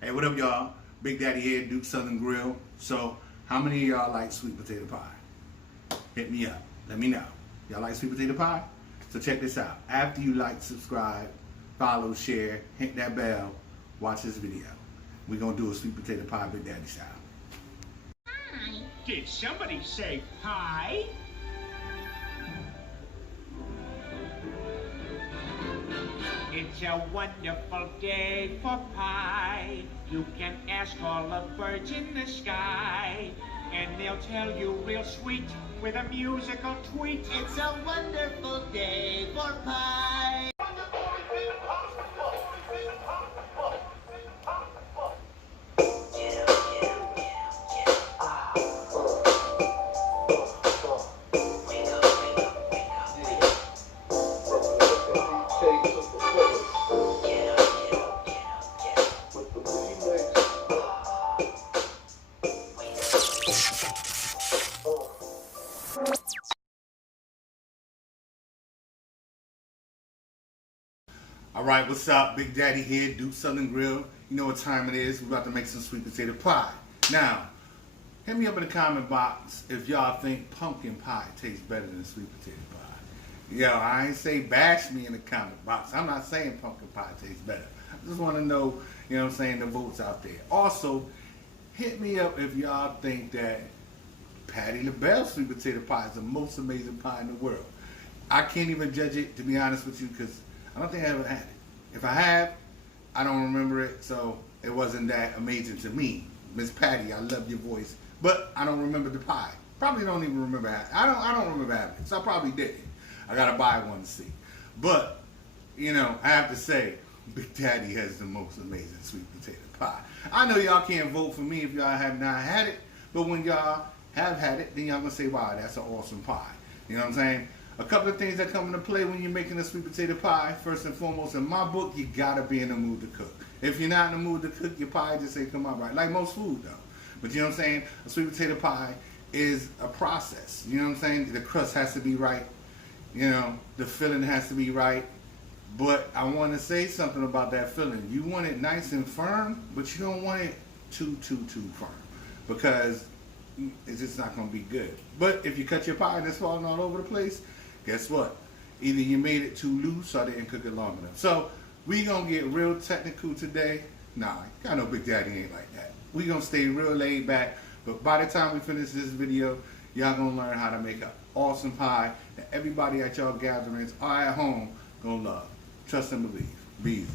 Hey, what up, y'all? Big Daddy here, Duke Southern Grill. So, how many of y'all like sweet potato pie? Hit me up. Let me know. Y'all like sweet potato pie? So check this out. After you like, subscribe, follow, share, hit that bell, watch this video. We're gonna do a sweet potato pie Big Daddy style. Hi. Did somebody say hi? It's a wonderful day for pie. You can ask all the birds in the sky, and they'll tell you real sweet with a musical tweet. It's a wonderful day for pie. All right, what's up? Big Daddy here, Duke Southern Grill. You know what time it is. We're about to make some sweet potato pie. Now, hit me up in the comment box if y'all think pumpkin pie tastes better than sweet potato pie. Yo, I ain't say bash me in the comment box. I'm not saying pumpkin pie tastes better. I just want to know, you know what I'm saying, the votes out there. Also, hit me up if y'all think that Patti LaBelle sweet potato pie is the most amazing pie in the world. I can't even judge it, to be honest with you, because I don't think I ever had it. If I have, I don't remember it, so it wasn't that amazing to me. Miss Patti, I love your voice, but I don't remember the pie. Probably don't even remember having it. I don't remember having it, so I probably didn't. I gotta buy one to see. But, you know, I have to say, Big Daddy has the most amazing sweet potato pie. I know y'all can't vote for me if y'all have not had it, but when y'all have had it, then y'all gonna say, wow, that's an awesome pie. You know what I'm saying? A couple of things that come into play when you're making a sweet potato pie. First and foremost, in my book, you gotta be in the mood to cook. If you're not in the mood to cook, your pie just ain't come out right. Like most food though. But you know what I'm saying? A sweet potato pie is a process. You know what I'm saying? The crust has to be right. You know, the filling has to be right. But I want to say something about that filling. You want it nice and firm, but you don't want it too firm. Because it's just not gonna be good. But if you cut your pie and it's falling all over the place, guess what? Either you made it too loose or didn't cook it long enough. So we gonna get real technical today. Nah, I know Big Daddy ain't like that. We gonna stay real laid back. But by the time we finish this video, y'all gonna learn how to make an awesome pie that everybody at y'all gatherings or at home gonna love. Trust and believe. Be easy.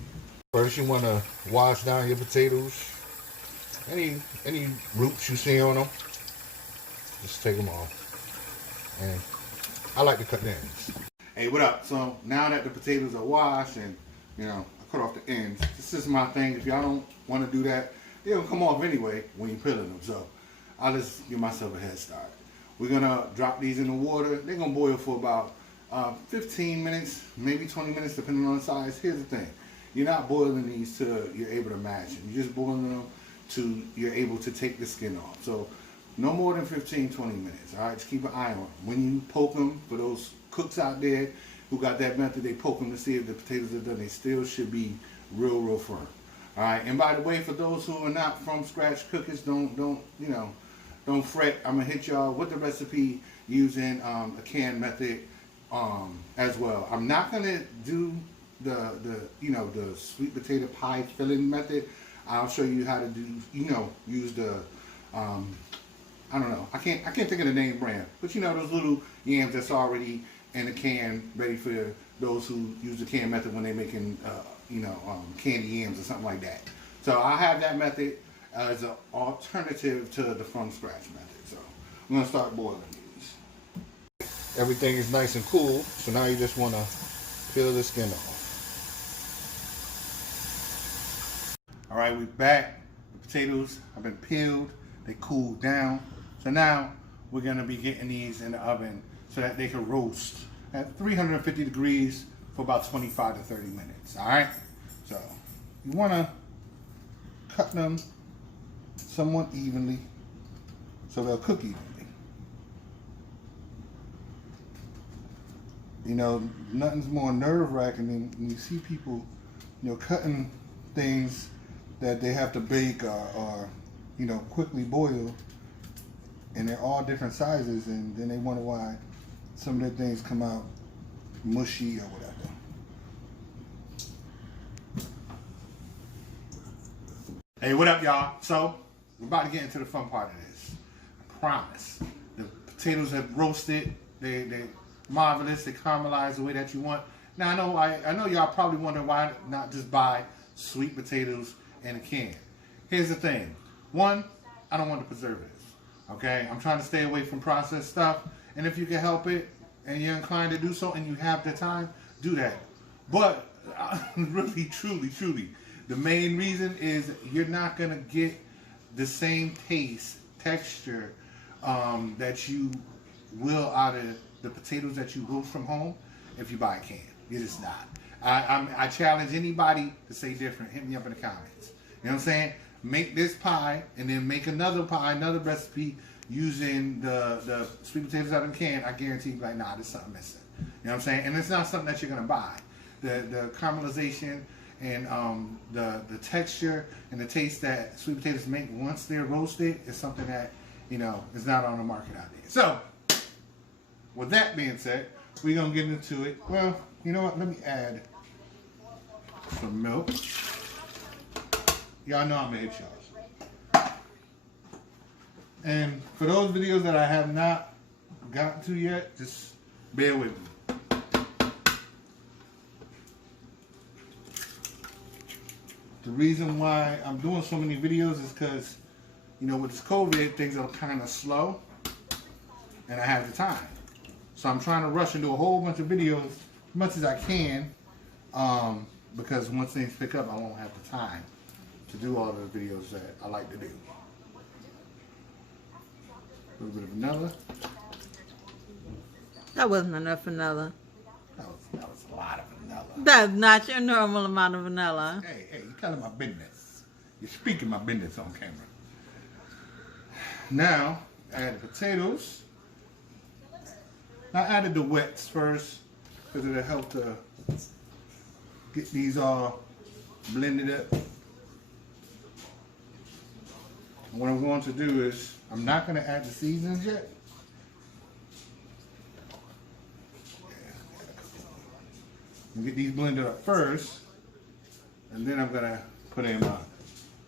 First, you wanna wash down your potatoes. Any roots you see on them, just take them off. And I like to cut the ends. Hey, what up? So now that the potatoes are washed and, you know, I cut off the ends, this is my thing. If y'all don't want to do that, they'll come off anyway when you're peeling them. So I'll just give myself a head start. We're going to drop these in the water. They're going to boil for about 15 minutes, maybe 20 minutes, depending on the size. Here's the thing. You're not boiling these till you're able to mash them. You're just boiling them till you're able to take the skin off. So no more than 15, 20 minutes. All right, just keep an eye on them. When you poke them, for those cooks out there who got that method, they poke them to see if the potatoes are done. They still should be real firm. All right, and by the way, for those who are not from scratch cookers, don't fret. I'm gonna hit y'all with the recipe using a canned method as well. I'm not gonna do the sweet potato pie filling method. I'll show you how to do, use the I don't know. I can't think of the name brand, but you know those little yams that's already in a can, ready for those who use the can method when they're making, candy yams or something like that. So I have that method as an alternative to the from scratch method. So I'm gonna start boiling these. Everything is nice and cool, so now you just want to peel the skin off. All right, we're back. The potatoes have been peeled. They cooled down. So now we're gonna be getting these in the oven so that they can roast at 350 degrees for about 25 to 30 minutes, all right? So you wanna cut them somewhat evenly so they'll cook evenly. You know, nothing's more nerve-wracking than when you see people, cutting things that they have to bake or you know, quickly boil, and they're all different sizes, and then they wonder why some of their things come out mushy or whatever. Hey, what up, y'all? So, we're about to get into the fun part of this. I promise. The potatoes have roasted. They're marvelous. They caramelize the way that you want. Now, I know y'all probably wondering why not just buy sweet potatoes in a can. Here's the thing. One, I don't want the preservatives. Okay? I'm trying to stay away from processed stuff. And if you can help it, and you're inclined to do so, and you have the time, do that. But, really, truly, the main reason is you're not going to get the same taste, texture that you will out of the potatoes that you roast from home if you buy a can. You're just not. I challenge anybody to say different. Hit me up in the comments. You know what I'm saying? Make this pie and then make another pie, another recipe using the sweet potatoes out of the can. I guarantee you, like, nah, there's something missing. You know what I'm saying? And it's not something that you're going to buy. The caramelization and the texture and the taste that sweet potatoes make once they're roasted is something that, you know, is not on the market out there. So, with that being said, we're going to get into it. Well, you know what? Let me add some milk. Y'all know I'm going to hit y'all. And for those videos that I have not gotten to yet, just bear with me. The reason why I'm doing so many videos is because, you know, with this COVID, things are kind of slow, and I have the time. So I'm trying to rush and do a whole bunch of videos as much as I can, because once things pick up, I won't have the time to do all the videos that I like to do. A little bit of vanilla. That wasn't enough vanilla. That was a lot of vanilla. That's not your normal amount of vanilla. Hey, you're telling my business. You're speaking my business on camera. Now, add the potatoes. I added the wets first because it'll help to get these all blended up. And what I'm going to do is, I'm not going to add the seasonings yet. I'm get these blended up first, and then I'm going to put in my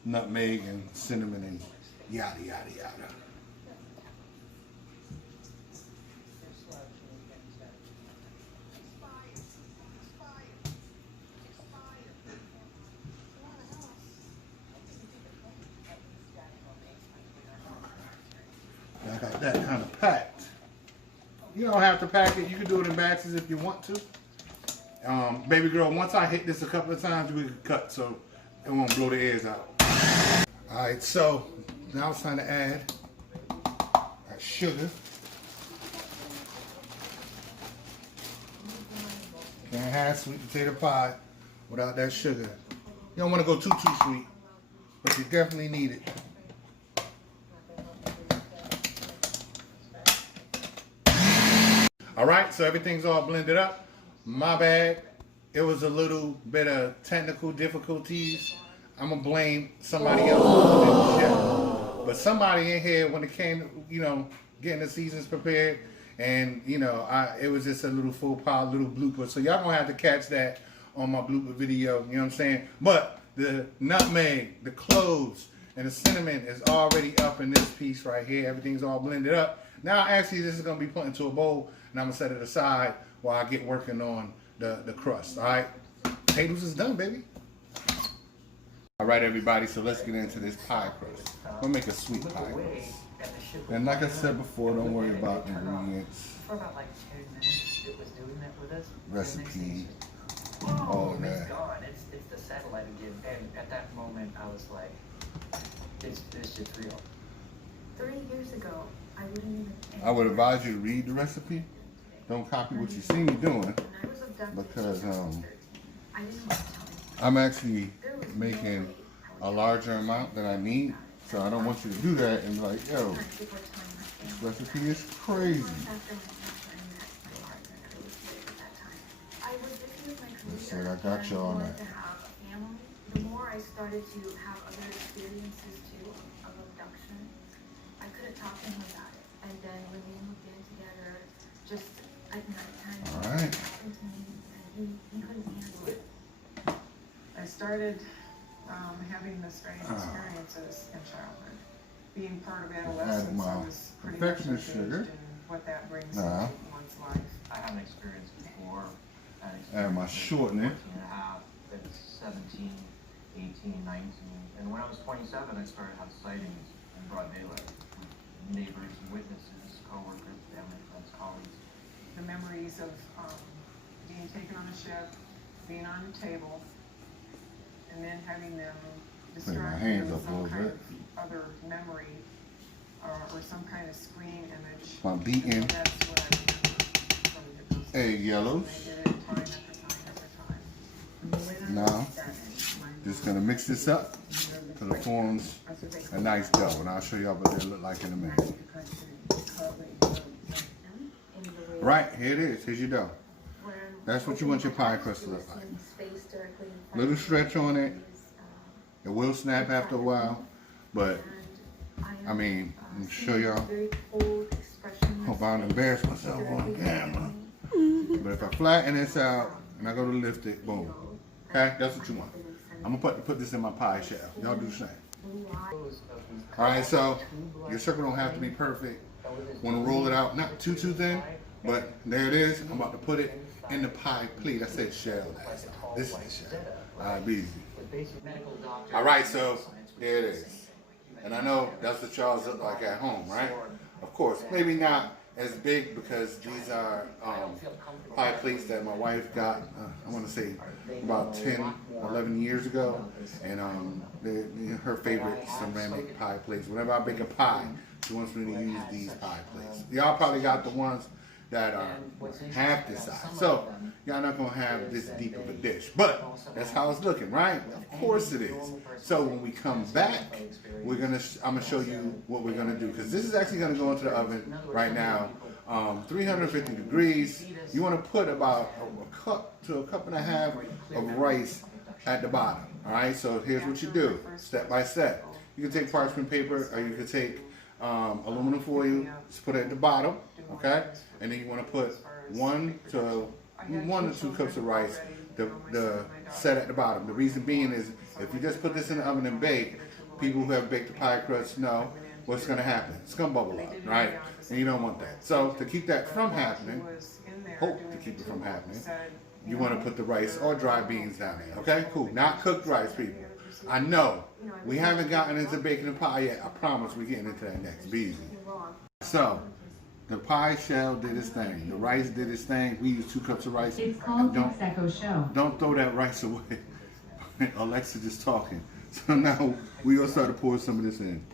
nutmeg and cinnamon and yada, yada, yada. I got that kind of packed. You don't have to pack it. You can do it in batches if you want to. Baby girl, once I hit this a couple of times, we can cut so it won't blow the ears out. Alright, so now it's time to add our sugar. Can't have sweet potato pie without that sugar. You don't want to go too sweet, but you definitely need it. Alright, so everything's all blended up. My bad. It was a little bit of technical difficulties. I'm going to blame somebody else other than the chef. But somebody in here, when it came to, you know, getting the seasons prepared, and, you know, it was just a little faux pas, little blooper. So y'all going to have to catch that on my blooper video, you know what I'm saying? But the nutmeg, the cloves, and the cinnamon is already up in this piece right here. Everything's all blended up. Now, actually, this is going to be put into a bowl, and I'm going to set it aside while I get working on the crust, all right? Potatoes is done, baby. All right, everybody, so let's get into this pie crust. I'm going to make a sweet pie crust. And like I said before, don't worry about ingredients. For about like 10 minutes, it was doing that with us. Recipe, all Oh, of it's that. gone. It's the satellite again. And at that moment, I was like, it's just real. 3 years ago, I wouldn't even. I would advise you to read the recipe. Don't copy what you see me doing, When I was abducted, because I didn't want to tell anyone. I'm actually making a larger amount than I need. So I don't want you to do that and be like, yo, People are telling my this family. recipe is crazy. After my cancer, I met my partner that I was with at that time. I was busy with my career. Yes, sir, I got and you on wanted that. to have a family, the more I started to have other experiences too of abduction, I couldn't talk to him about it. And then when we moved in together, just at nighttime, All right. it happened to me, and he couldn't handle it. I started having the strange experiences in childhood. Being part of adolescence, my I was pretty much confectioner's engaged sugar. in what that brings Nah. into one's life. I haven't experienced before. I had And my experienced shortening. 14 and a half, then 17, 18, 19. And when I was 27, I started to have sightings in broad daylight with neighbors and witnesses, coworkers, family, friends, colleagues. The memories of being taken on a ship, being on a table, and then having them Bring my distract hands you up with a some little kind bit. of other memory or some kind of screen image. My beating. And that's what I remember from the hypnosis. Egg yellows. And I did it time after time after time. Now, just gonna mix this up till it forms a nice dough, and I'll show y'all what they look like in a minute. Right, here it is. Here's your dough. That's what you want your pie crust to look like. Little stretch on it. It will snap after a while, but I mean, let me show y'all. Hope I don't embarrass myself on camera. But if I flatten this out and I go to lift it, boom. Okay, that's what you want. I'm gonna put this in my pie shell. Y'all do the same. All right, so your circle don't have to be perfect. Want to roll it out, not too thin, but there it is. I'm about to put it in the pie plate. I said shell. This is the shell. All right, be easy. All right, so there it is. And I know that's what y'all's look like at home, right? Of course, maybe not as big because these are pie plates that my wife got, I want to say about 10, 11 years ago. And her favorite ceramic pie plates. Whenever I bake a pie, she wants me to use these pie plates. Y'all probably got the ones that are half this size. So y'all not gonna have this deep of a dish. But that's how it's looking, right? Of course it is. So when we come back, I'm gonna show you what we're gonna do, because this is actually gonna go into the oven right now, 350 degrees. You want to put about a cup to a cup and a half of rice at the bottom. All right. So here's what you do, step by step. You can take parchment paper, or you can take aluminum foil. Just put it at the bottom. Okay. And then you want to put 1 to 2 cups of rice. The set at the bottom. The reason being is if you just put this in the oven and bake, people who have baked the pie crust know what's going to happen. It's going to bubble up, right? And you don't want that. So to keep that from happening, hope to keep it from happening, you want to put the rice or dry beans down there. Okay, cool. Not cooked rice, people. I know we haven't gotten into baking the pie yet. I promise we're getting into that next. Be easy. So the pie shell did its thing. The rice did its thing. We used 2 cups of rice. It's called Texaco Show. Don't throw that rice away. Alexa just talking. So now we gonna start to pour some of this in.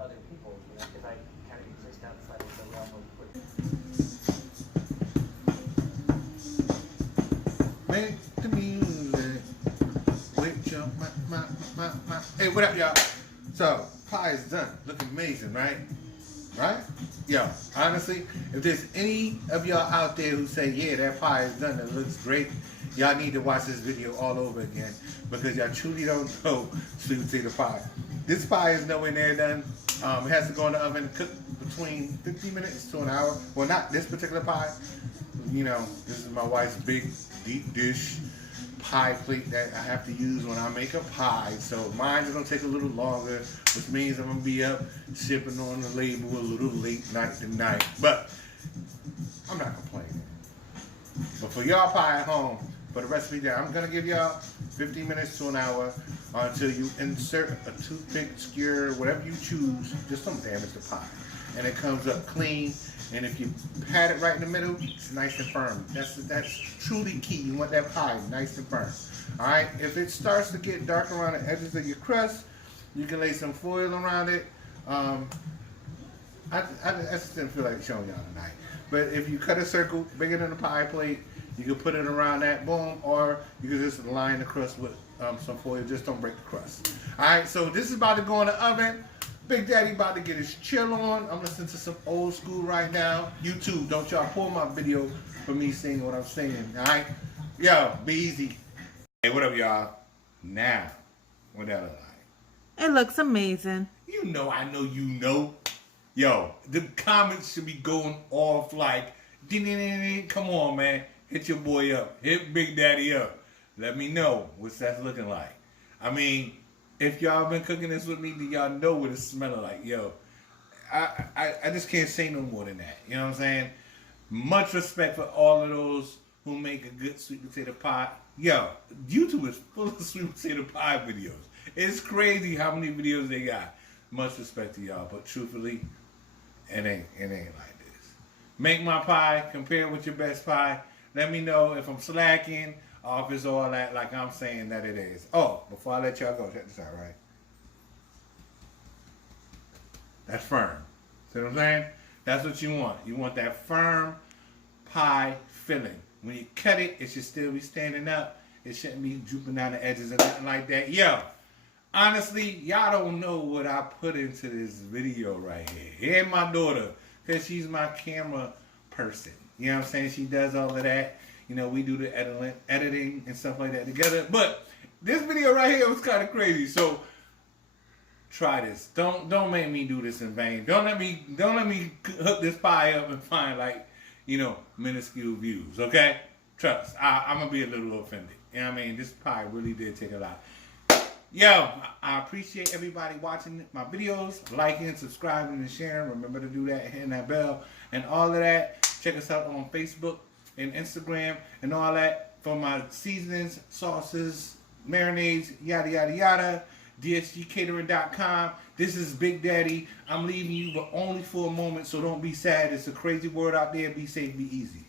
Other people, because I kind of exist outside of the realm of Make the music. Wait, jump, my. Hey, what up, y'all? So pie is done. Looking amazing, right? Right? Yo, honestly, if there's any of y'all out there who say, yeah, that pie is done, it looks great, y'all need to watch this video all over again, because y'all truly don't know sweet potato pie. This pie is nowhere near done. It has to go in the oven, cook between 50 minutes to an hour. Well, not this particular pie. You know, this is my wife's big, deep dish pie plate that I have to use when I make a pie. So mine's gonna take a little longer, which means I'm gonna be up shipping on the label a little late night tonight. But I'm not complaining. But for y'all pie at home, for the recipe there, I'm gonna give y'all 15 minutes to an hour until you insert a toothpick, skewer, whatever you choose. Just don't damage the pie. And it comes up clean. And if you pat it right in the middle, it's nice and firm. That's truly key. You want that pie nice and firm. All right. If it starts to get dark around the edges of your crust, you can lay some foil around it. I just didn't feel like showing y'all tonight. But if you cut a circle bigger than a pie plate, you can put it around that, boom, or you can just line the crust with some foil. Just don't break the crust. All right. So this is about to go in the oven. Big Daddy about to get his chill on. I'm listening to some old school right now. YouTube, don't y'all pull my video for me saying what I'm saying, all right? Yo, be easy. Hey, what up, y'all? Now, what that look like? It looks amazing. You know, I know you know. Yo, the comments should be going off like, ding. Come on, man. Hit your boy up. Hit Big Daddy up. Let me know what's that looking like. I mean, if y'all been cooking this with me, then y'all know what it's smelling like. Yo, I just can't say no more than that. You know what I'm saying? Much respect for all of those who make a good sweet potato pie. Yo, YouTube is full of sweet potato pie videos. It's crazy how many videos they got. Much respect to y'all, but truthfully, it ain't like this. Make my pie, compare it with your best pie. Let me know if I'm slacking or if it's all that like I'm saying that it is. Oh, before I let y'all go, check this out, right? That's firm. See what I'm saying? That's what you want. You want that firm pie filling. When you cut it, it should still be standing up. It shouldn't be drooping down the edges or nothing like that. Yo, honestly, y'all don't know what I put into this video right here. And my daughter, because she's my camera person. You know what I'm saying? She does all of that. You know, we do the editing and stuff like that together. But this video right here was kind of crazy. So try this. Don't make me do this in vain. Don't let me hook this pie up and find like, you know, minuscule views. Okay? Trust. I'm gonna be a little offended. You know what I mean? This pie really did take a lot. Yo, I appreciate everybody watching my videos, liking, subscribing, and sharing. Remember to do that, hitting that bell, and all of that. Check us out on Facebook and Instagram and all that for my seasonings, sauces, marinades, yada, yada, yada. DSGcatering.com. This is Big Daddy. I'm leaving you, but only for a moment, so don't be sad. It's a crazy world out there. Be safe, be easy.